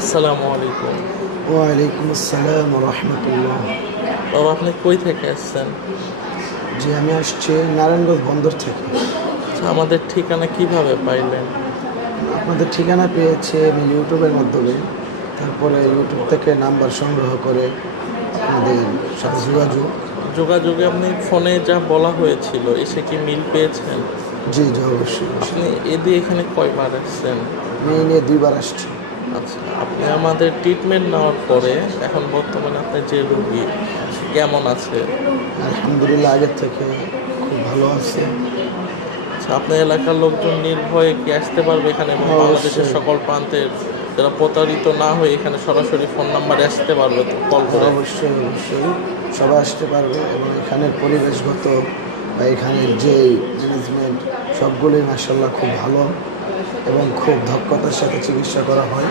আসসালামু আলাইকুম। ওয়ালাইকুম আসসালাম রহমতুল্লাহ। বাবা, আপনি কই থেকে আসছেন? জি, আমি আসছি নারায়ণগঞ্জ বন্দর থেকে। আচ্ছা, আমাদের ঠিকানা কিভাবে পাইলেন? আপনাদের ঠিকানা পেয়েছি আমি ইউটিউবের মাধ্যমে। তারপরে ইউটিউব থেকে নাম্বার সংগ্রহ করে আপনাদের সাথে আচ্ছা, যোগাযোগ। যোগাযোগে আপনি ফোনে যা বলা হয়েছিল এসে কি মিল পেয়েছেন? জি জি, অবশ্যই অবশ্যই। আপনি দিয়ে এখানে কয়বার আসছেন? আমি এই নিয়ে 2বার আসছি। আচ্ছা, আপনি আমাদের ট্রিটমেন্ট নেওয়ার পরে এখন বর্তমানে আপনার যে রোগী সে কেমন আছে? আলহামদুলিল্লাহ, আগের থেকে খুব ভালো আছে। আচ্ছা, আপনার এলাকার লোকজন নির্ভয়ে কি আসতে পারবে এখানে, এবং বাংলাদেশের অবশ্যই, সকল প্রান্তের যারা প্রতারিত না হয়ে এখানে সরাসরি ফোন নাম্বারে আসতে পারবে তো কল করে? অবশ্যই অবশ্যই সবাই আসতে পারবে এবং এখানের পরিবেশগত বা এখানের যে ম্যানেজমেন্ট সবগুলোই মার্শাল্লাহ খুব ভালো এবং খুব দক্ষতার সাথে চিকিৎসা করা হয়।